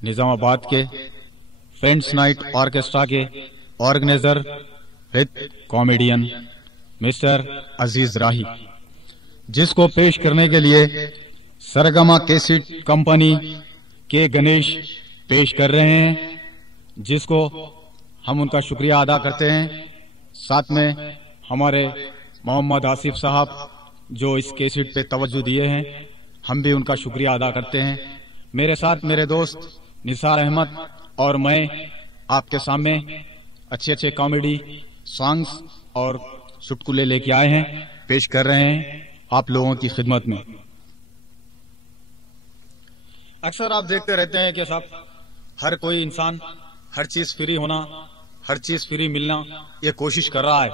निजामाबाद के friends night orchestra के organiser with comedian mister अजीज राही, जिसको पेश करने के लिए सरगमा कैसेट कंपनी के गणेश पेश कर रहे हैं, जिसको हम उनका शुक्रिया अदा करते हैं। साथ में हमारे मोहम्मद आसिफ साहब जो इस कैसेट पे तवज्जो दिए हैं, हम भी उनका शुक्रिया अदा करते हैं। मेरे साथ मेरे दोस्त निसार अहमद और मैं आपके सामने अच्छे अच्छे कॉमेडी सॉन्ग्स और चुटकुले लेके आए हैं, पेश कर रहे हैं आप लोगों की खिदमत में। अक्सर आप देखते रहते हैं कि साहब हर कोई इंसान हर चीज फ्री होना, हर चीज फ्री मिलना, ये कोशिश कर रहा है।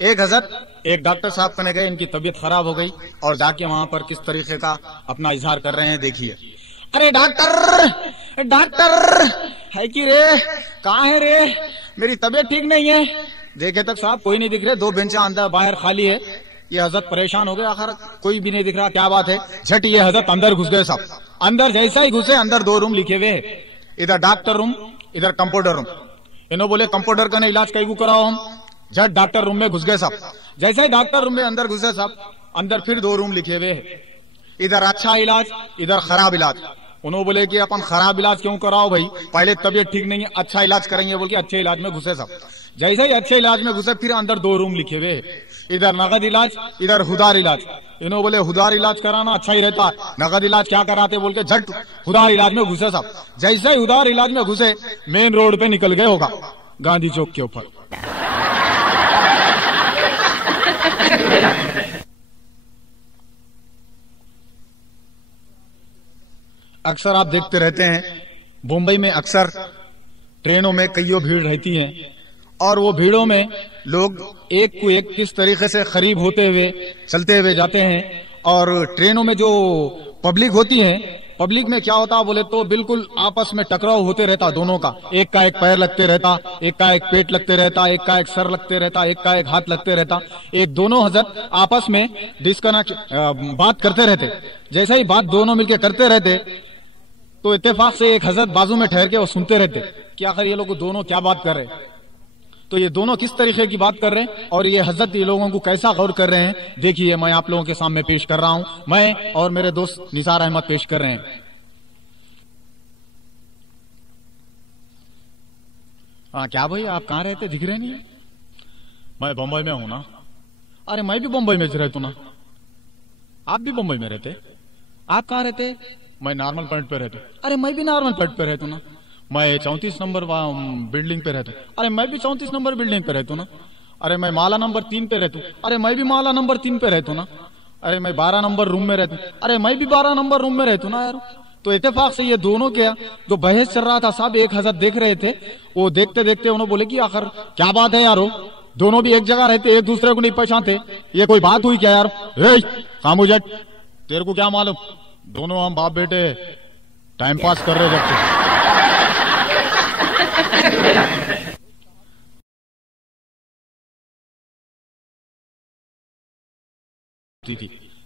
एक हजरत एक डॉक्टर साहब कने गए, इनकी तबीयत खराब हो गई और जाके वहां पर किस तरीके का अपना इजहार कर रहे हैं, देखिए। अरे डॉक्टर डॉक्टर है कि रे, कहाँ है रे, मेरी तबीयत ठीक नहीं है। देखे तक साहब कोई नहीं दिख रहे, दो बेंचा अंदर बाहर खाली है। ये हजरत परेशान हो गए, आखिर कोई भी नहीं दिख रहा, क्या बात है। झट ये हजरत अंदर घुस गए। साहब अंदर जैसा ही घुसे, अंदर दो रूम लिखे हुए, इधर डॉक्टर रूम इधर कंपाउंडर रूम। इन्होंने बोले कंपाउंडर का नहीं इलाज कहीं को कराओ हम। झट डॉक्टर रूम में घुस गए साहब। जैसे ही डॉक्टर रूम में अंदर घुसे साहब, अंदर फिर दो रूम लिखे हुए, इधर अच्छा इलाज इधर खराब इलाज। उन्होंने बोले कि अपन खराब इलाज क्यों कराओ भाई, पहले तबीयत ठीक नहीं है, अच्छा इलाज करेंगे बोल के अच्छे इलाज में घुसे साहब। जैसे ही अच्छे इलाज में घुसे, फिर अंदर दो रूम लिखे हुए, इधर नगद इलाज इधर हुदार इलाज। इन्होंने बोले हुदार इलाज कराना अच्छा ही रहता, नगद इलाज क्या कराते बोल के झट हुदार इलाज में घुसे साहब। जैसे ही हुदार इलाज में घुसे, मेन रोड पे निकल गए होगा, गांधी चौक के ऊपर। अक्सर आप देखते रहते हैं मुंबई में अक्सर ट्रेनों में कईयों भीड़ रहती है, और वो भीड़ों में लोग एक को एक किस तरीके से करीब होते हुए चलते हुए जाते हैं। और ट्रेनों में जो पब्लिक होती है, पब्लिक में क्या होता बोले तो बिल्कुल आपस में टकराव होते रहता दोनों का। एक का एक पैर लगते रहता, एक का एक पेट लगते रहता, एक का एक सर लगते रहता, एक का एक हाथ लगते रहता। एक दोनों हजरत आपस में डिस्कनेक्ट बात करते रहते। जैसे ही बात दोनों मिलकर करते रहते, तो इत्तेफाक से एक हजरत बाजू में ठहर के वो सुनते रहते कि आखिर ये लोग दोनों क्या बात कर रहे हैं, तो ये दोनों किस तरीके की बात कर रहे हैं और ये हजरत ये लोगों को कैसा गौर कर रहे हैं। देखिए मैं आप लोगों के सामने पेश कर रहा हूं, मैं और मेरे दोस्त निसार अहमद पेश कर रहे हैं। हाँ क्या भाई, आप कहाँ रहते, दिख रहे नहीं है? मैं बंबई में हूं ना। अरे मैं भी बंबई में रहता हूं ना। आप भी बंबई में रहते? आप कहाँ रहते? मैं नॉर्मल पॉइंट पे रहता हूं। अरे मैं भी नॉर्मल पॉइंट पे रहता हूं ना। मैं 34 नंबर बिल्डिंग पे रहता हूँ। अरे मैं भी 34 नंबर बिल्डिंग पे रहता हूँ ना। अरे मैं माला नंबर 3 पे रहता हूँ। अरे मैं भी माला नंबर 3 पे रहता हूँ ना। अरे मैं 12 नंबर रूम में रहता हूँ। अरे मैं भी 12 नंबर रूम में रहता हूँ ना यार। तो इत्तेफाक से ये दोनों क्या जो बहस चल रहा था साहब, एक हजरत देख रहे थे, वो देखते देखते उन्होंने बोले कि आखिर क्या बात है यारो, दोनों भी एक जगह रहते, एक दूसरे को नहीं पहचानते, ये कोई बात हुई क्या यार? खामोश, तेरे को क्या मालूम, दोनों हम बाप बेटे टाइम पास कर रहे थे।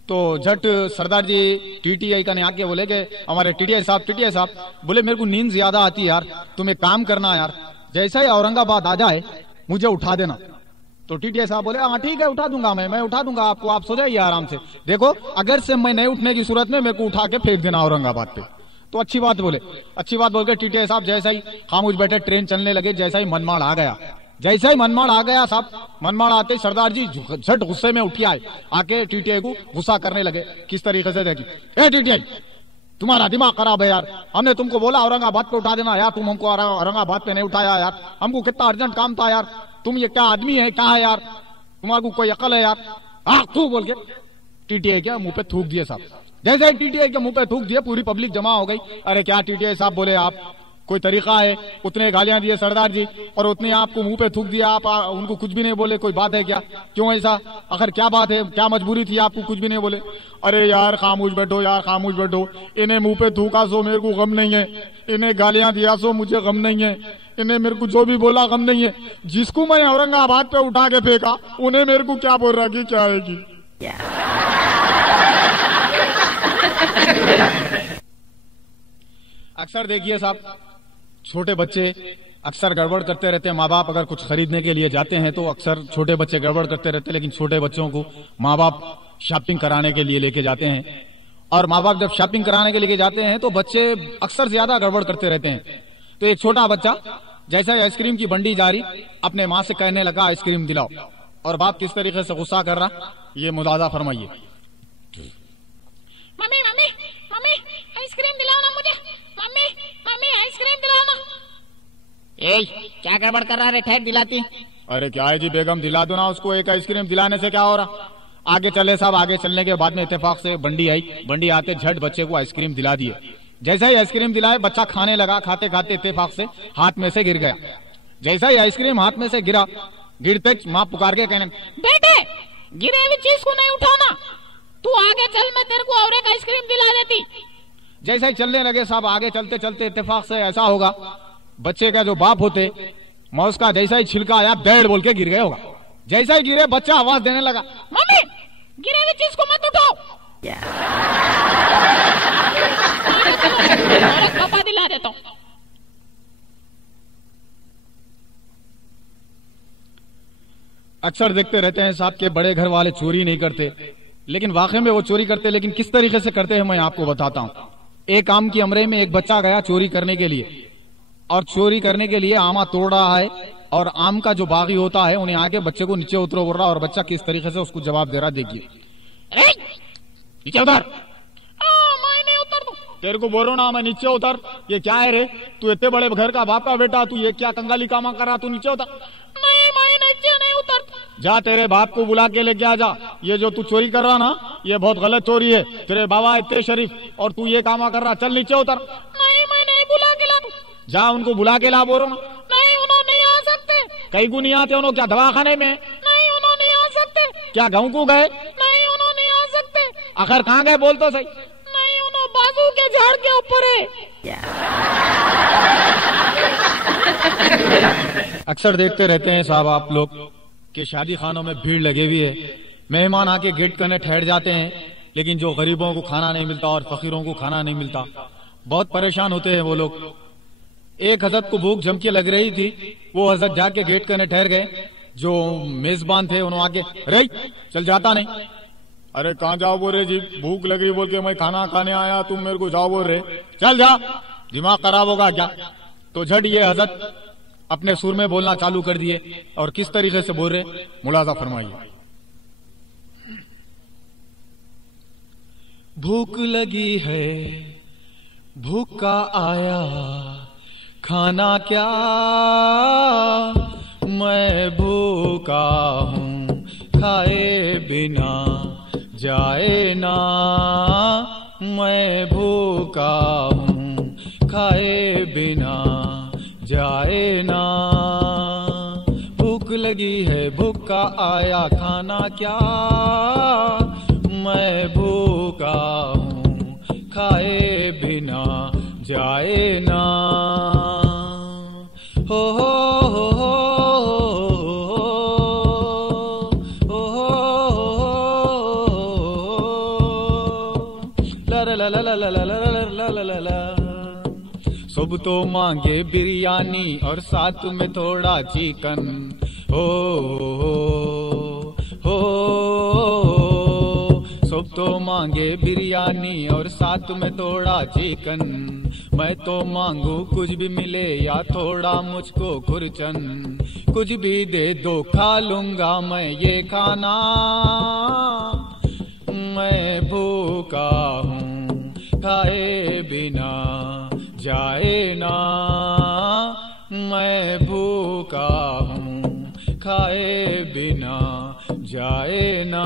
तो झट सरदार जी टीटीआई का ने आके बोले कि हमारे टीटीआई साहब बोले मेरे को नींद ज्यादा आती है यार, तुम एक काम करना यार, जैसा ही औरंगाबाद आ जाए मुझे उठा देना। तो टीटीआई साहब बोले हाँ ठीक है उठा दूंगा, मैं उठा दूंगा आपको, आप सो जाइए आराम से। देखो अगर से मैं नहीं उठने की सूरत में मेरे को उठा के फेंक देना औरंगाबाद पे, तो अच्छी बात बोले। अच्छी बात बोल के टीटीआई साहब जैसा ही खामोश बैठे, ट्रेन चलने लगे। जैसा ही मनमाड़ आ गया, जैसा ही मनमाड़ आ गया साहब, मनमाड़ आते सरदार जी झट गुस्से में उठी आए, आके टीटीआई को गुस्सा करने लगे। किस तरीके से देखी, ए टीटीआई तुम्हारा दिमाग खराब है यार, हमने तुमको बोला औरंगाबाद पे उठा देना यार, तुम हमको औरंगाबाद पे नहीं उठाया यार, हमको कितना अर्जेंट काम था यार, तुम ये क्या आदमी है, क्या है यार, तुम्हारे को कोई अकल है यार, तू बोल के टीटीआई के मुंह पे थूक दिए साहब। जैसे ही टीटीआई के मुंह पे थूक दिए, पूरी पब्लिक जमा हो गई। अरे क्या टीटीआई साहब बोले, आप कोई तरीका है? उतने गालियां दिए सरदार जी और उतने आपको मुंह पे थूक दिया, आप उनको कुछ भी नहीं बोले, कोई बात है क्या? क्यों ऐसा, आखिर क्या बात है, क्या मजबूरी थी, आपको कुछ भी नहीं बोले? अरे यार खामोश बैठो यार, खामोश बैठो, इन्हें मुंह पे थूका सो मेरे को गम नहीं है, इन्हें गालियां दिया सो मुझे गम नहीं है, इन्हें मेरे को जो भी बोला गम नहीं है, जिसको मैं औरंगाबाद पे उठा के फेंका उन्हें मेरे को क्या बोल रहा कि क्या आएगी। अक्सर देखिए साहब, छोटे बच्चे अक्सर गड़बड़ करते रहते हैं। माँ बाप अगर कुछ खरीदने के लिए जाते हैं तो अक्सर छोटे बच्चे गड़बड़ करते रहते हैं, लेकिन छोटे बच्चों को माँ बाप शॉपिंग कराने के लिए लेके जाते हैं। और माँ बाप जब शॉपिंग कराने के लिए जाते हैं तो बच्चे अक्सर ज्यादा गड़बड़ करते रहते हैं। तो एक छोटा बच्चा जैसा ही आइसक्रीम की बंडी जा रही, अपने माँ से कहने लगा आइसक्रीम दिलाओ, और बाप किस तरीके से गुस्सा कर रहा, ये मुलाजा फरमाइए। मम्मी मम्मी मम्मी आइसक्रीम दिलाओ ना मुझे, मम्मी मम्मी आइसक्रीम दिलाओ ना। ए क्या गड़बड़ कर रहा है, ठहर दिलाती। अरे क्या है जी बेगम, दिला दो ना उसको, एक आइसक्रीम दिलाने से क्या हो रहा। आगे चले साहब, आगे चलने के बाद में इत्तेफाक से बंडी आई, बंडी आते झट बच्चे को आइसक्रीम दिला दिए। जैसा ही आइसक्रीम दिलाए बच्चा खाने लगा, खाते खाते इत्तेफाक से हाथ में से गिर गया। जैसा ही आइसक्रीम हाथ में से गिरा, गिरते माँ पुकार के कहने, बेटे गिरे हुई चीज को नहीं उठाना, तू आगे चल, मैं तेरे को और एक आइसक्रीम दिला देती। जैसा ही चलने लगे साहब, आगे चलते चलते इत्तेफाक से ऐसा होगा, बच्चे का जो बाप होते मौस का जैसा ही छिलका आया बैड बोल के गिर गए होगा। जैसा ही गिरे बच्चा आवाज देने लगा, मम्मी गिरे हुई चीज को मत उठाओ, पापा दिला देता हूँ। अक्सर देखते रहते हैं साहब के बड़े घर वाले चोरी नहीं करते, लेकिन वाकई में वो चोरी करते, लेकिन किस तरीके से करते हैं मैं आपको बताता हूँ। एक आम की अमरे में एक बच्चा गया चोरी करने के लिए, और चोरी करने के लिए आमा तोड़ रहा है, और आम का जो बागी होता है उन्हें आके बच्चे को नीचे उतरो बोल रहा, और बच्चा किस तरीके से उसको जवाब दे रहा देखिए। नीचे उतर। मैं नहीं उतर दूं। तेरे को बोल रहा ना मैं नीचे उतर, ये क्या है रे, तू इतने बड़े घर का बाप का बेटा, तू ये क्या कंगाली कामा कर रहा, तू नीचे उतर। नहीं मैं नीचे नहीं उतर। जा तेरे बाप को बुला के लेके आ जा, ये जो तू चोरी कर रहा ना ये बहुत गलत चोरी है, तेरे बाबा इतने शरीफ और तू ये कामा कर रहा, चल नीचे उतर। नहीं मैं नहीं बुला के ला दूं। जा उनको बुला के ला, बोल रहा नहीं उन्होंने नहीं आ सकते। कहीं को नहीं आते उन्होंने, क्या दवाखाने में? नहीं उन्होंने नहीं आ सकते। क्या गाँव को गए? नहीं उन्होंने नहीं आ सकते। आखिर कहाँ गए बोल तो सही। नहीं उन्होंने बाजू के झाड़ के ऊपर है। अक्सर देखते रहते हैं साहब आप लोग कि शादी खानों में भीड़ लगी हुई है, मेहमान आके गेट करने ठहर जाते हैं, लेकिन जो गरीबों को खाना नहीं मिलता और फकीरों को खाना नहीं मिलता, बहुत परेशान होते हैं वो लोग। एक हजरत को भूख जम के लग रही थी, वो हजरत जाके गेट करने ठहर गए, जो मेजबान थे उन्होंने आके, अरे चल जाता नहीं। अरे कहाँ जाओ बोल रहे जी, भूख लग रही बोल के मैं खाना खाने आया, तुम मेरे को जाओ बोल रहे, चल जा, दिमाग खराब होगा क्या। तो झट ये हजरत अपने सुर में बोलना चालू कर दिए, और किस तरीके से बोल रहे मुलाजा फरमाइए। भूख लगी है, भूखा आया, खाना क्या, मैं भूखा हूँ, खाए बिना जाए ना, मैं भूखा हूँ, खाए बिना जाए ना। भूख लगी है, भूखा आया, खाना क्या, मैं भूखा हूँ, खाए बिना जाए ना। हो ला ला ला ला ला ला ला ला ला ला। सब तो मांगे बिरयानी और साथ में थोड़ा चिकन, हो सब तो मांगे बिरयानी और साथ में थोड़ा चिकन, मैं तो मांगू कुछ भी मिले या थोड़ा मुझको खुरचन, कुछ भी दे दो खा लूंगा मैं ये खाना, मैं भूखा हूँ, खाए बिना जाए ना, मैं भूखा हूँ, खाए बिना जाए ना।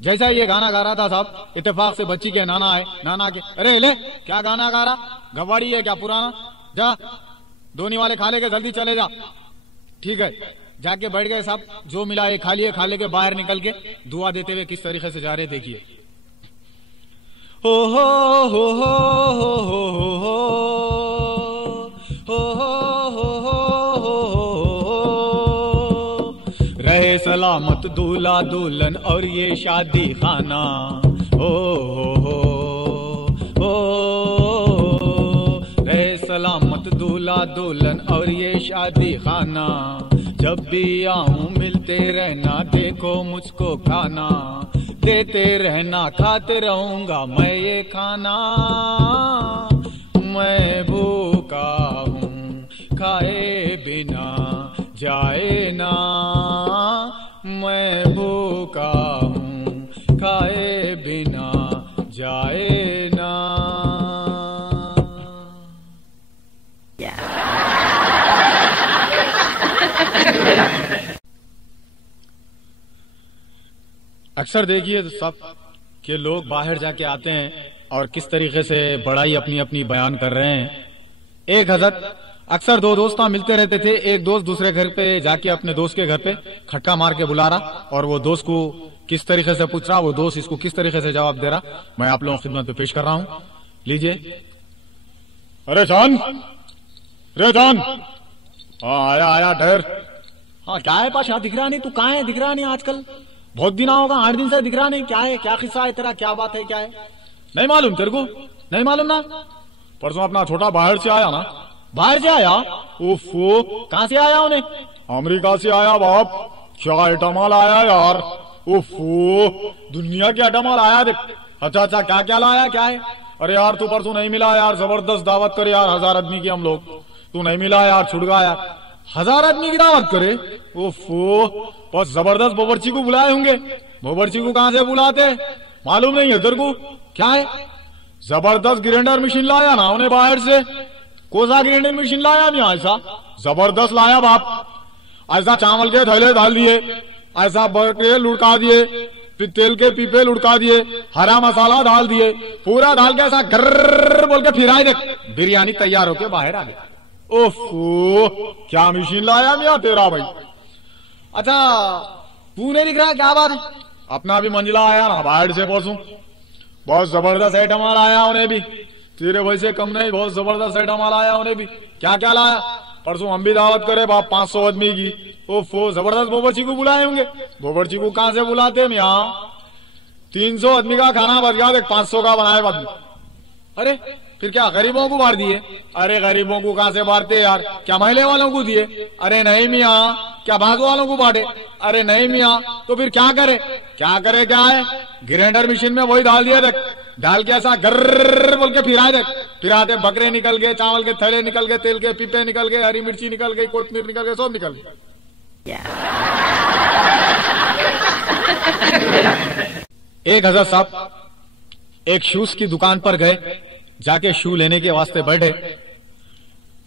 जैसा ये गाना गा रहा था साहब, इत्तेफाक से बच्ची के नाना आए, नाना के, अरे ले क्या गाना गा रहा, गवाड़ी है क्या पुराना, जा धोनी वाले खा ले के जल्दी चले जा। ठीक है, जाके बैठ गए साहब, जो मिला ये खा लिए, खा ले के बाहर निकल के दुआ देते हुए किस तरीके से जा रहे देखिए। हो हो हो हो हो हो हो हो हो, रहे सलामत दूल्हा दुल्हन और ये शादी खाना, हो हो हो। दुल्हन और ये शादी खाना, जब भी आऊं मिलते रहना, देखो मुझको खाना देते रहना, खाते रहूंगा मैं ये खाना। मैं भूखा हूँ खाए बिना जाए ना, मैं भूखा हूँ खाए बिना जाए ना। अक्सर देखिए सब कि लोग बाहर जाके आते हैं और किस तरीके से बड़ाई अपनी अपनी बयान कर रहे हैं। एक हजरत अक्सर दो दोस्त मिलते रहते थे, एक दोस्त दूसरे घर पे जाके अपने दोस्त के घर पे खटका मार के बुला रहा और वो दोस्त को किस तरीके से पूछ रहा, वो दोस्त इसको किस तरीके से जवाब दे रहा, मैं आप लोगों की खिदमत पे पेश कर रहा हूं। लीजिए। अरे जान, रे जान, हाँ आया आया ठहर। हाँ क्या है पाशा, दिख रहा नहीं, तू कहाँ है, दिख रहा नहीं आजकल, बहुत दिन होगा, 8 दिन से दिख रहा नहीं, क्या है, क्या किस्सा है तेरा, क्या बात है, क्या है? नहीं मालूम तेरे को, नहीं मालूम ना? परसों अपना छोटा बाहर से आया ना। बाहर से आया? ओफो, कहाँ से आया उन्हें? अमेरिका से आया बाप। क्या आइटमाल आया यार, ओफो, दुनिया के आइटमाल आया देख। अच्छा अच्छा, क्या क्या लाया, क्या है? अरे यार तू परसों नहीं मिला यार, जबरदस्त दावत करे यार, 1000 आदमी की हम लोग, तू नहीं मिला यार, छुट गया यार। 1000 आदमी की दावत करे, ओफो, बस जबरदस्त बावर्ची को बुलाए होंगे। बावर्ची को कहाँ से बुलाते, मालूम नहीं है तेरे को? क्या है? जबरदस्त ग्राइंडर मशीन लाया ना उन्हें बाहर से। कौन सा ग्राइंडर मशीन लाया नहीं, ऐसा जबरदस्त लाया बाप। ऐसा चावल के थैले डाल दिए, ऐसा बर्तन लुढ़का दिए, फिर तेल के पीपे लुढ़का दिए, हरा मसाला डाल दिए, पूरा डाल के ऐसा गर्र बोल के फिराए देख, बिरयानी तैयार होके बाहर आ गई। ओफो, क्या मशीन लाया मियां तेरा भाई। अच्छा तू नहीं दिख रहा, क्या बात है? अपना भी मंजिला आया ना बाहर से परसों, बहुत जबरदस्त आइटम आया उन्हें भी, तेरे भाई से कम नहीं, बहुत जबरदस्त आइटम आया उन्हें भी। क्या क्या लाया? परसों हम भी दावत करे बाप 500 आदमी की। ओफो, जबरदस्त बावर्ची को बुलाए होंगे। बावर्ची को कहां से बुलाते हम यहाँ? 300 आदमी का खाना बच गया, 500 का बनाए बाद। अरे फिर क्या गरीबों को बांट दिए? अरे गरीबों को कहां से बांटते यार, क्या महले वालों को दिए? अरे नहीं मियाँ, क्या भाग वालों को बांटे? अरे नहीं मियाँ, तो फिर क्या करे? क्या करे, क्या है? ग्राइंडर मशीन में वही डाल दिया देख, डाल के ऐसा गर्र बोल के फिराए देख, फिराते बकरे निकल गए, चावल के थैले निकल गए, तेल के पीपे निकल गए, हरी मिर्ची निकल गई, कोतमीर निकल गए, सब निकल गए। एक हजरत साहब एक शूज की दुकान पर गए, जाके शू लेने के वास्ते बैठे।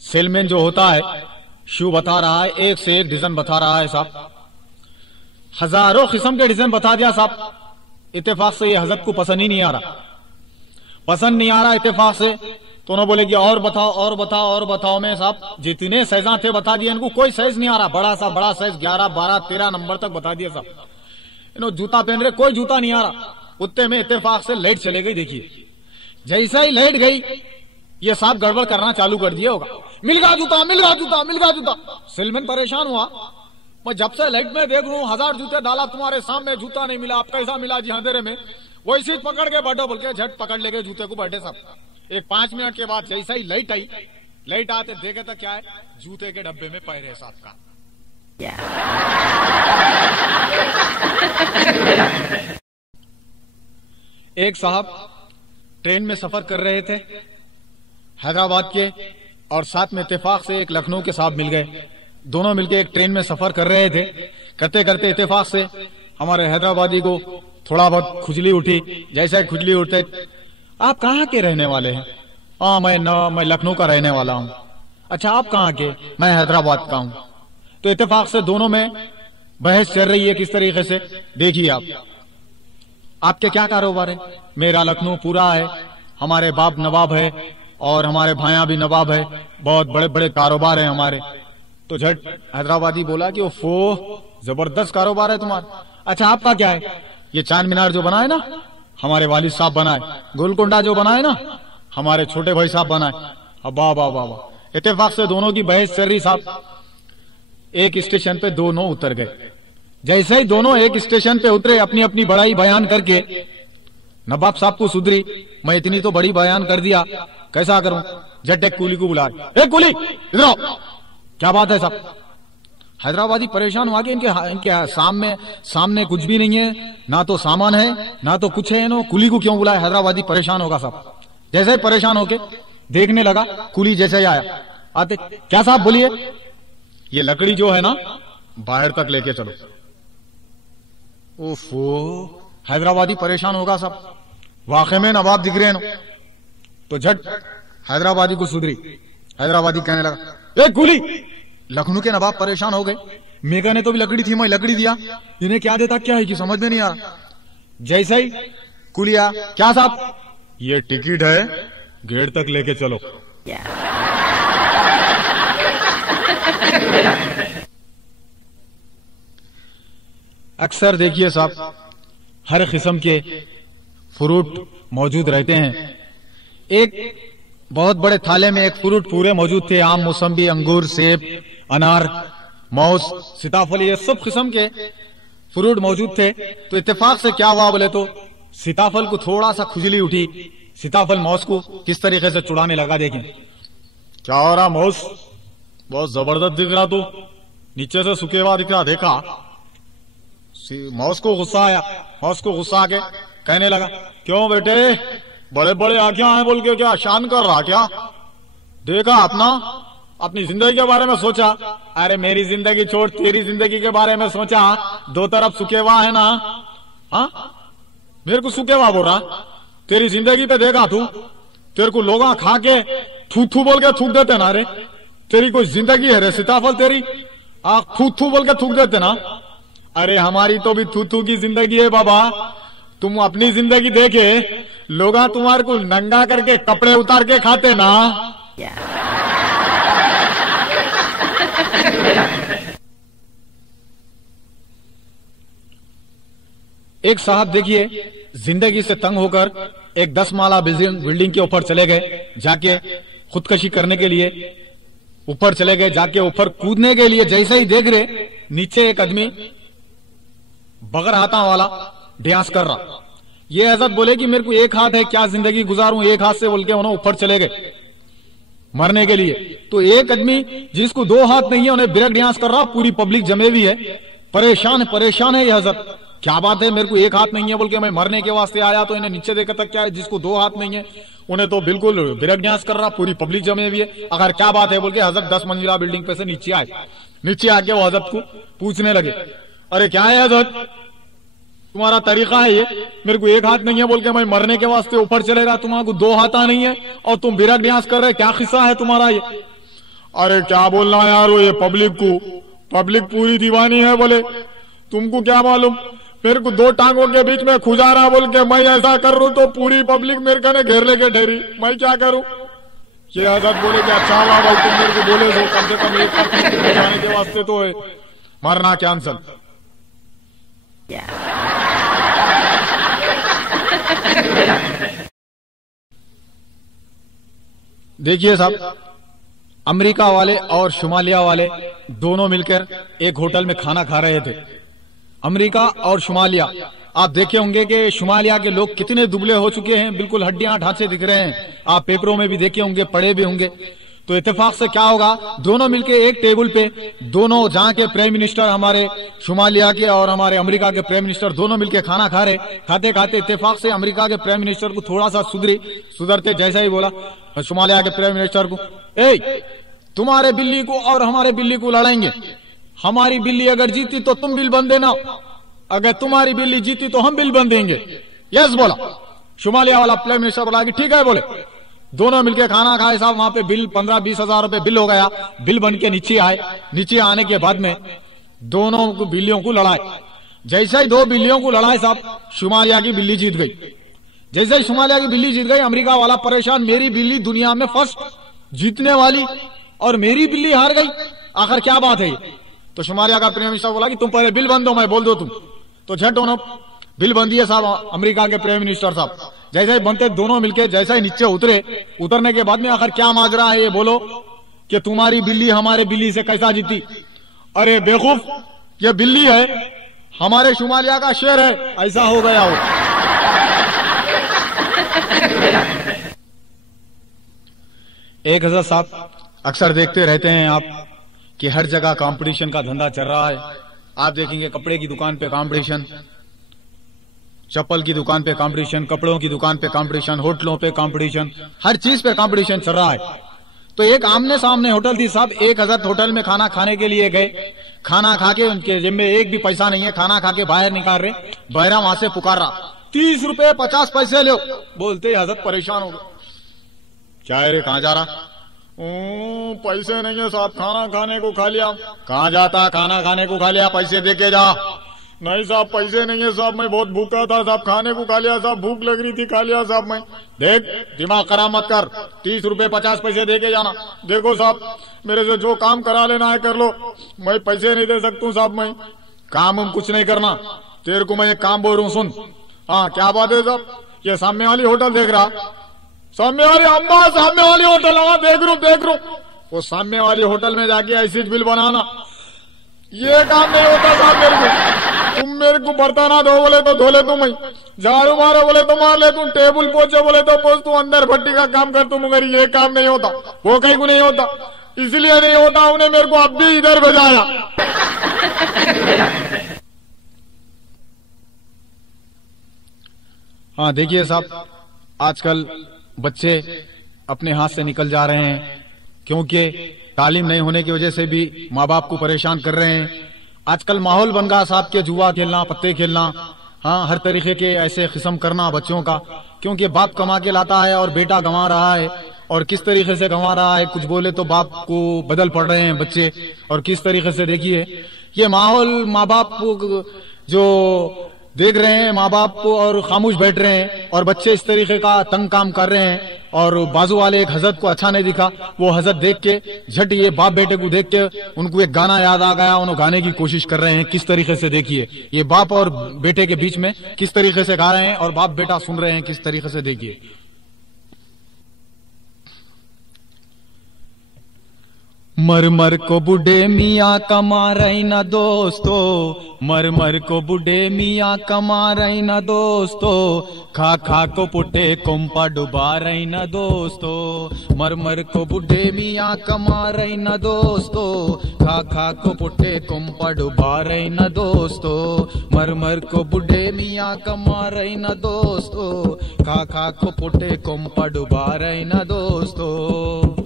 सेलमैन जो होता है शू बता रहा है, एक से एक डिजाइन बता रहा है साहब, हजारों किस्म के डिजाइन बता दिया साहब। इत्तेफाक से ये हजरत को पसंद ही नहीं आ रहा, पसंद नहीं आ रहा इत्तेफाक से। तो उन्होंने बोले कि और बताओ और बताओ और बताओ। मैं साहब जितने साइजा थे बता दिए, इनको कोई साइज नहीं आ रहा, बड़ा सा बड़ा साइज 11, 12, 13 नंबर तक बता दिया साहब। इन्होंने जूता पहन रहे, कोई जूता नहीं आ रहा। उतने में इत्तेफाक से लाइट चले गई। देखिए जैसा ही लाइट गई, ये साहब गड़बड़ करना चालू कर दिया होगा, मिल गया जूता, मिल गया जूता, मिल गया जूता। सेलमैन परेशान हुआ, मैं जब से लाइट में देख रहा हूँ 1000 जूते डाला, तुम्हारे सामने जूता नहीं मिला, आप कैसा मिला जी अंधेरे में? वैसे ही पकड़ के बैठो बोल के झट पकड़ ले गए जूते को, बैठे सब। एक 5 मिनट के बाद जैसा ही लाइट आई, लाइट आते देखे तो क्या है, जूते के डब्बे में पैर है साहब का। एक साहब ट्रेन में सफर कर रहे थे हैदराबाद के, और साथ में इत्तेफाक से एक लखनऊ के साहब मिल गए। दोनों मिलके एक ट्रेन में सफर कर रहे थे। करते करते इत्तेफाक से हमारे हैदराबादी को थोड़ा बहुत खुजली उठी। जैसे खुजली उठते, आप कहाँ के रहने वाले हैं? हाँ मैं लखनऊ का रहने वाला हूँ। अच्छा आप कहाँ के? मैं हैदराबाद का हूँ। तो इत्तेफाक से दोनों में बहस चल रही है किस तरीके से। देखिए आपके क्या कारोबार है? मेरा लखनऊ पूरा है, हमारे बाप नवाब है और हमारे भाया भी नवाब है, बहुत बड़े बड़े कारोबार है हमारे। तो झट हैदराबादी बोला कि ओफो जबरदस्त कारोबार है तुम्हारा। अच्छा आपका क्या है? ये चांद मीनार जो बना है ना, हमारे वालिद साहब बनाए। गोलकुंडा जो बना है ना, हमारे छोटे भाई साहब बनाए। अब वाह वाह वाह वाह। इत्तेफाक से दोनों की बहस चल रही साहब। एक स्टेशन पे दोनों उतर गए। जैसे ही दोनों एक स्टेशन पे उतरे, अपनी अपनी बड़ाई बयान करके, नवाब साहब को सुधरी, मैं इतनी तो बड़ी बयान कर दिया, कैसा करूं? झट एक कूली को बुला रहे, ए कूली इधर आओ, क्या बात है साहब। हैदराबादी परेशान हुआ कि इनके सामने कुछ भी नहीं है, ना तो सामान है ना तो कुछ है, नो कुली को क्यों बुलाया, हैदराबादी परेशान होगा साहब। जैसे ही परेशान होके देखने लगा, कुली जैसे ही आया, आते क्या साहब बोलिए, ये लकड़ी जो है ना बाहर तक लेके चलो। ओफो, हैदराबादी परेशान होगा साहब, वाकई में नवाब दिख रहे हैं। तो झट हैदराबादी को सुधरी, हैदराबादी कहने लगा, ए कुली, लखनऊ के नवाब परेशान हो गए, मेघा ने तो भी लकड़ी थी, मैं लकड़ी दिया, इन्हें क्या देता क्या है कि समझ में नहीं आ रहा। जैसे ही कुलिया, क्या साहब, ये टिकट है, गेट तक लेके चलो। अक्सर देखिए साहब, हर किस्म के फ्रूट मौजूद रहते हैं। एक बहुत बड़े थाले में एक फ्रूट पूरे मौजूद थे, आम, मौसम्बी, अंगूर, सेब, अनार, मौस, सीताफल, ये सब किस्म के फ्रूट मौजूद थे। तो इत्तेफाक से क्या हुआ बोले तो सीताफल को थोड़ा सा खुजली उठी, सीताफल मौस को किस तरीके से चुड़ाने लगा। देखें क्या हो रहा, मौस बहुत जबरदस्त दिख रहा, तू नीचे से सूखे हुआ दिख रहा। देखा, मौस को गुस्सा आया, मौस को गुस्सा आके कहने लगा, क्यों बेटे बड़े बड़े आंखें हैं बोल के क्या शान कर रहा क्या, देखा अपनी जिंदगी के बारे में सोचा। अरे मेरी जिंदगी छोड़, तेरी जिंदगी के बारे में सोचा, दो तरफ सूखे हुआ है ना, हाँ मेरे को सूखे हुआ बोल रहा, तेरी जिंदगी पे देखा तू, तेरे को लोग खा के थू थू बोल के थूक देते ना, रे तेरी कोई जिंदगी है रे सीताफल, तेरी थू थू बोल के थूक देते ना। अरे हमारी तो भी थू थू की जिंदगी है बाबा, तुम अपनी जिंदगी देखे, लोग तुम्हारे को नंगा करके कपड़े उतार के खाते ना। एक साहब देखिए जिंदगी से तंग होकर एक 10 माला बिल्डिंग के ऊपर चले गए, जाके खुदकशी करने के लिए ऊपर चले गए, जाके ऊपर कूदने के लिए जैसे ही देख रहे नीचे एक आदमी बगर हाथा वाला ड्यांस कर रहा। ये हजरत बोले कि मेरे को एक हाथ है, क्या जिंदगी गुजारूं एक हाथ से, बोल के उन्हें ऊपर चले गए मरने के लिए। तो एक आदमी जिसको 2 हाथ नहीं है उन्हें बिरक ड्यांस कर रहा, पूरी पब्लिक जमे हुई है, परेशान है ये हजरत, क्या बात है मेरे को एक हाथ नहीं है बोल के मैं मरने के वास्ते आया, तो इन्हें नीचे देखा तक क्या है, जिसको 2 हाथ नहीं है उन्हें तो बिल्कुल बिरक ड्यांस कर रहा, पूरी पब्लिक जमे हुई है। अगर क्या बात है बोल के हजरत 10 मंजिला बिल्डिंग पे से नीचे आए, नीचे आके वो हजरत को पूछने लगे, अरे क्या है हजरत तुम्हारा तरीका है ये, मेरे को एक हाथ नहीं है बोल के मैं मरने के वास्ते ऊपर चले रहा, तुम्हारा 2 हाथ नहीं है और तुम बिरक ड्यांस कर रहे, क्या किस्सा है तुम्हारा ये। अरे क्या बोलना यार, ये पब्लिक पूरी दीवानी है, बोले तुमको क्या मालूम, मेरे को 2 टांगों के बीच में खुजा रहा बोल के मैं ऐसा कर रू तो पूरी पब्लिक मेरे कने घेर लेके ठहरी, मैं क्या करूं। ये हजरत बोले कि अच्छा हुआ भाई तुम मेरे को बोले दो, कम से कम एक हाथ जाने के वास्ते तो है, मरना कैंसल। देखिए साहब, अमेरिका वाले और शुमालिया वाले दोनों मिलकर एक होटल में खाना खा रहे थे। अमेरिका और शुमालिया, आप देखे होंगे कि शुमालिया के लोग कितने दुबले हो चुके हैं, बिल्कुल हड्डियां ढांचे दिख रहे हैं, आप पेपरों में भी देखे होंगे, पढ़े भी होंगे। तो इत्तेफाक से क्या होगा, दोनों मिलके एक टेबल पे, दोनों जहां के प्राइम मिनिस्टर हमारे शुमालिया के और हमारे अमेरिका के प्राइम मिनिस्टर दोनों मिलके खाना खा रहे, खाते खाते इत्तेफाक से अमेरिका के प्राइम मिनिस्टर को थोड़ा सा सुधरते जैसा ही बोला शुमालिया के प्राइम मिनिस्टर को, ए तुम्हारे बिल्ली को और हमारे बिल्ली को लड़ाएंगे, हमारी बिल्ली अगर जीती तो तुम बिल बंद देना, अगर तुम्हारी बिल्ली जीती तो हम बिल बंद देंगे। यस बोला शुमालिया वाला प्राइम मिनिस्टर, बोला कि ठीक है। बोले दोनों मिलके खाना खाए साहब, वहां पे बिल 15-20 हजार रुपए बिल हो गया। बिल बन के नीचे आए, नीचे आने के बाद में दोनों को बिल्लियों को लड़ाए। जैसे ही 2 बिल्लियों को लड़ाए साहब, शुमालिया की बिल्ली जीत गई। जैसे ही शुमालिया की बिल्ली जीत गई, अमेरिका वाला परेशान, मेरी बिल्ली दुनिया में फर्स्ट जीतने वाली और मेरी बिल्ली हार गई, आखिर क्या बात है। तो शुमालिया का प्राइम मिनिस्टर बोला कि तुम पहले बिल बंद दो, मैं बोल दो तुम। तो झट दोनों बिल बंद दिए साहब, अमेरिका के प्राइम मिनिस्टर साहब। जैसे ही बनते दोनों मिलके जैसे ही नीचे उतरने के बाद में आखिर क्या माजरा है ये बोलो, कि तुम्हारी बिल्ली हमारे बिल्ली से कैसा जीती। अरे बेवकूफ, ये बिल्ली है, हमारे शुमालिया का शेर है, ऐसा हो गया हो। एक हज़रत साहब, अक्सर देखते रहते हैं आप कि हर जगह कंपटीशन का धंधा चल रहा है। आप देखेंगे कपड़े की दुकान पे कंपटीशन, चप्पल की दुकान पे कंपटीशन, कपड़ों की दुकान पे कंपटीशन, होटलों पे कंपटीशन, हर चीज पे कंपटीशन चल रहा है। तो एक आमने सामने होटल थी साहब, एक हज़रत होटल में खाना खाने के लिए गए। खाना खा के उनके जेब में एक भी पैसा नहीं है, खाना खा के बाहर निकाल रहे, बहरा वहां से पुकार रहा 30 रुपए 50 पैसे लो। बोलते हज़रत परेशान हो गए, क्या है रे, कहाँ जा रहा? पैसे नहीं है साहब, खाना खाने को खा लिया। कहाँ जाता? खाना खाने को खा लिया, पैसे दे के जा। नहीं साहब पैसे नहीं है साहब, मैं बहुत भूखा था साहब, खाने को खा लिया साहब, भूख लग रही थी, खा लिया साहब मैं। देख दिमाग खराब मत कर, 30 रुपए 50 पैसे दे के जाना। देखो साहब मेरे से जो काम करा लेना है कर लो, मैं पैसे नहीं दे सकता हूँ साहब, मैं काम हम कुछ नहीं करना। तेरे को मैं एक काम बोल रहा हूँ, सुन। हाँ क्या बात है साहब? ये सामने वाली होटल देख रहा? सामने वाली अम्मा, सामने वाली होटल, हाँ देख रू। वो सामने वाली होटल में जाके ऐसी बिल बनाना, ये काम नहीं होता साहब मेरे को। तुम मेरे को बर्तन ना धो बोले तो धो ले तू, मैं झाड़ू मारो बोले तो मार ले तू, टेबल पोछे बोले तो पोछ तू, अंदर भट्टी का काम कर तू, मगर ये काम नहीं होता। वो कहीं को नहीं होता, इसलिए नहीं होता, उन्हें मेरे को अब भी इधर भेजाया। हाँ देखिए साहब, आजकल बच्चे अपने हाथ से निकल जा रहे हैं, क्योंकि तालीम नहीं होने की वजह से भी माँ बाप को परेशान कर रहे हैं। आजकल माहौल बन गया साहब के जुआ खेलना, पत्ते खेलना, हाँ हर तरीके के ऐसे किस्म करना बच्चों का, क्योंकि बाप कमा के लाता है और बेटा गंवा रहा है। और किस तरीके से गंवा रहा है, कुछ बोले तो बाप को बदल पड़ रहे हैं बच्चे। और किस तरीके से देखिए ये माहौल, माँ बाप जो देख रहे हैं माँ बाप को और खामोश बैठ रहे हैं, और बच्चे इस तरीके का तंग काम कर रहे हैं। और बाजू वाले एक हज़रत को अच्छा नहीं दिखा, वो हज़रत देख के झट ये बाप बेटे को देख के उनको एक गाना याद आ गया, उन्होंने गाने की कोशिश कर रहे हैं। किस तरीके से देखिए ये बाप और बेटे के बीच में किस तरीके से गा रहे हैं और बाप बेटा सुन रहे हैं, किस तरीके से देखिए। मर मर को बुढ़े मियाँ कमा रही न दोस्तों, मर मर को बुढ़े मियाँ कमा रही न दोस्तों, खा खा को पुटे कुंपा डुबा रही न दोस्तों। मर मर को बुढ़े मियाँ कमा रही न दोस्तों, खा खा को पुटे कुंपा डुबा रही न दोस्तों। मर मर को बुढ़े मियाँ कमा रही न दोस्तों, खा खा को पुटे कुंपा डुबा रही न दोस्तों।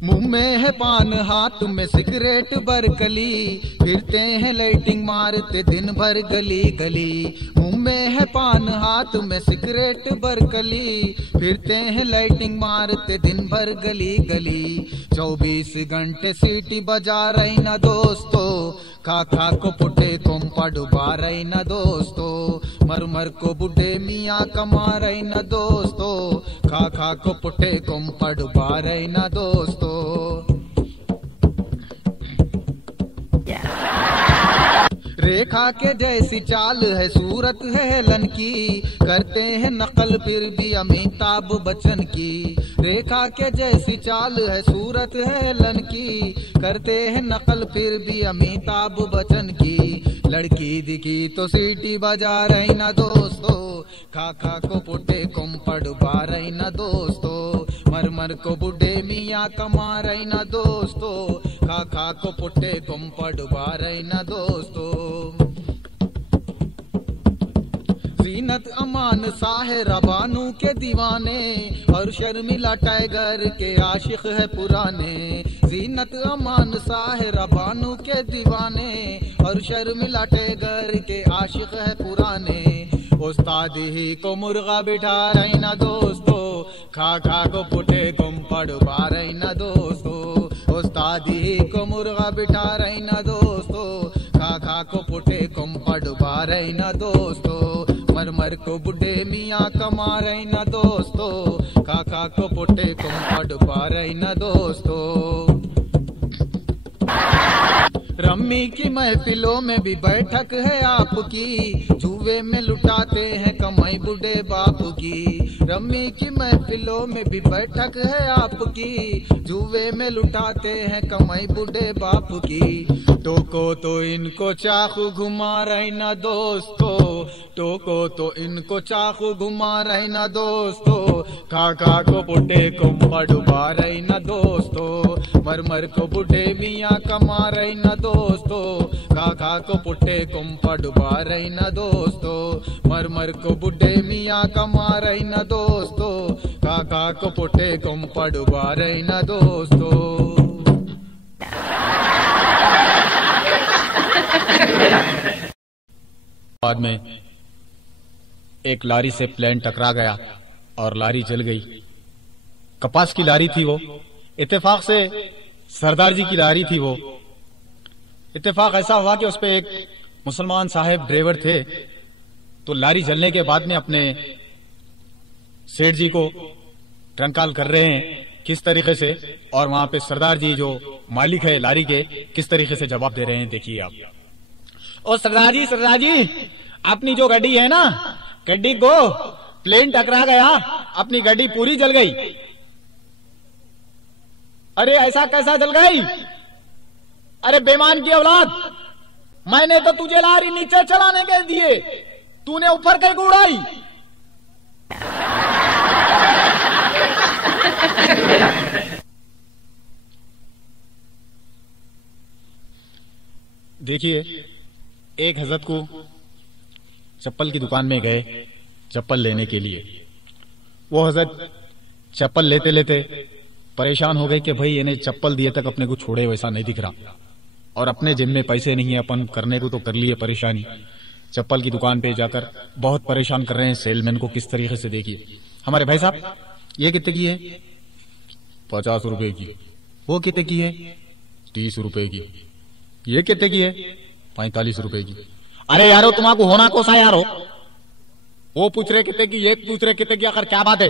मुंह में है पान हाथ में सिगरेट बरकली, फिरते हैं लाइटिंग मारते दिन भर गली गली। मुंह में है पान हाथ में सिगरेट बरकली, फिरते हैं लाइटिंग मारते दिन भर गली गली। 24 घंटे सीटी बजा रही न दोस्तों, खा खा को पुटे कुंपा डुबा रही न दोस्तों। मर मर को बुढ़े मियाँ कमा रही न दोस्तों, खा खा को पुटे कुंपा डुबा रही न दोस्तों। रेखा के जैसी चाल है सूरत है हेलन की, करते हैं नकल फिर भी अमिताभ बच्चन की। रेखा के जैसी चाल है सूरत है हेलन की, करते हैं नकल फिर भी अमिताभ बच्चन की। लड़की दिखी तो सीटी बजा रही न दोस्तों, खा खा को पुटे कुंपा डुबा रही न दोस्तों। मर मर को बुढ़े मियाँ कमा रही न दोस्तों, खा खा को पुटे कुंपा डुबा रही न दोस्तों। जीनत अमान साहिरा बानू के दीवाने, और शर्मिला टाइगर के आशिक है पुराने। जीनत अमान साहिरा बानू के दीवाने, और शर्मिला टाइगर के आशिक है पुराने। उस्ताद ही को मुर्गा बिठा रही न दोस्तों, खा खा को पुटे कुंपा डुबा रही न दोस्तों। उस्ताद ही को मुर्गा बिठा रही न दोस्तों, खा खा को पुटे कुंपा डुबा रही न दोस्तों। मर मर को बुढ़े मियाँ कमा रही न दोस्तों, खा खा को पुटे कुंपा डुबा रही न दोस्तों। रम्मी की महफिलों में भी बैठक है आपकी, जुए में लुटाते हैं कमाई बुढ़े बाप की। रम्मी की महफिलों में भी बैठक है आपकी, जुए में लुटाते हैं कमाई बुढ़े बाप की। टोको तो इनको चाकू घुमा रहे न दोस्तों, टोको तो इनको चाकू घुमा रहे न दोस्तों, काका को बुढ़े को डुबा रहे न दोस्तों, मरमर को बुढ़े मियाँ कमा रहे न दोस्तों, काका को बुढ़े को डुबा रहे न दोस्तों, मरमर को बुढ़े मियाँ कमा रहे न दोस्तों, काका को बुढ़े को डुबा रहे न दोस्तों। बाद में एक लारी से प्लेन टकरा गया और लारी जल गई। कपास की लारी थी वो, इत्तेफाक से सरदार जी की लारी थी वो। इत्तेफाक ऐसा हुआ कि उस पे एक मुसलमान साहब ड्राइवर थे, तो लारी जलने के बाद में अपने सेठ जी को ट्रंकाल कर रहे हैं किस तरीके से, और वहां पे सरदार जी जो मालिक है लारी के किस तरीके से जवाब दे रहे हैं, देखिए आप। ओ सरदार जी, अपनी जो गाड़ी है ना, गड्डी को प्लेन टकरा गया, अपनी गाड़ी पूरी जल गई। अरे ऐसा कैसा जल गई? अरे बेईमान की औलाद, मैंने तो तुझे लारी नीचे चलाने के दिए, तूने ऊपर कहीं को उड़ाई। देखिए, एक हजरत को चप्पल की दुकान में गए चप्पल लेने के लिए। वो हजरत चप्पल लेते लेते परेशान हो गए कि भाई इन्हें चप्पल दिए तक अपने को छोड़े वैसा नहीं दिख रहा, और अपने जेब में पैसे नहीं है, अपन करने को तो कर लिए परेशानी। चप्पल की दुकान पे जाकर बहुत परेशान कर रहे हैं सेलमैन को किस तरीके से। देखिए हमारे भाई साहब, ये कितने की है? 50 रुपए की। वो कितने की है? 30 रुपए की। ये कितने की है? 45 रुपए की। अरे यारो, तुम्हारा होना कोसा यारो? वो पूछ रहे कितने की, ये पूछ रहे कितने की, आखिर क्या बात है?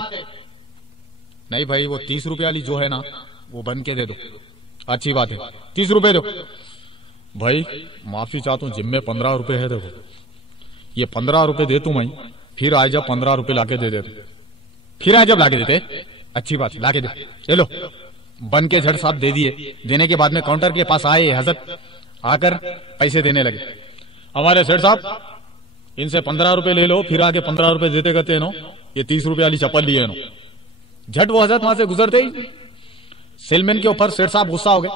नहीं भाई, वो 30 रुपए वाली जो है ना, वो बन के दे दो। अच्छी बात है, 30 रुपए दो। भाई माफी चाहता हूं, जिम में 15 रुपए है, देखो ये 15 रुपए दे तू, मैं फिर आज जब 15 रुपए लाके दे दे, फिर आज जब लाके देते, अच्छी बात है, लाके दे। ये लो, बन के झट साहब दे दिए। देने के बाद में काउंटर के पास आए हजरत, आकर पैसे देने लगे। हमारे सेठ साहब, इनसे 15 रुपए ले लो, फिर आके 15 रुपए देते कहते नो, ये 30 रुपए वाली चप्पल ली है नो। झट वो हजरत वहां से गुजरते ही सेलमैन के ऊपर सेठ साहब गुस्सा हो गए।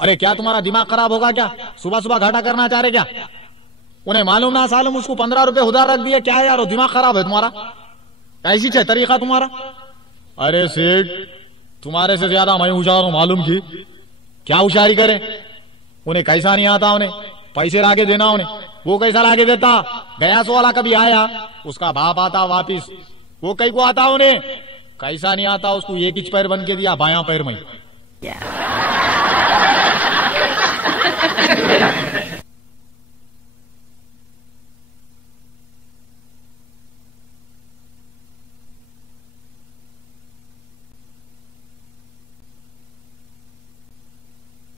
अरे क्या तुम्हारा दिमाग खराब होगा क्या? सुबह सुबह घाटा करना चाह रहे क्या? उन्हें मालूम ना सालूम, उसको 15 रुपए उधार रख दिए, क्या है यार? दिमाग खराब है तुम्हारा? ऐसी है तरीका तुम्हारा? अरे सेठ, तुम्हारे से ज्यादा मैं होशियार हूं, मालूम की। क्या होशियारी करे? उन्हें कैसा नहीं आता, उन्हें पैसे लाके देना। उन्हें वो कैसा लाके देता? गयास वाला कभी आया, उसका बाप आता वापिस, वो कहीं को आता, उन्हें कैसा नहीं आता। उसको एक इंच पैर बन के दिया, बायां पैर में।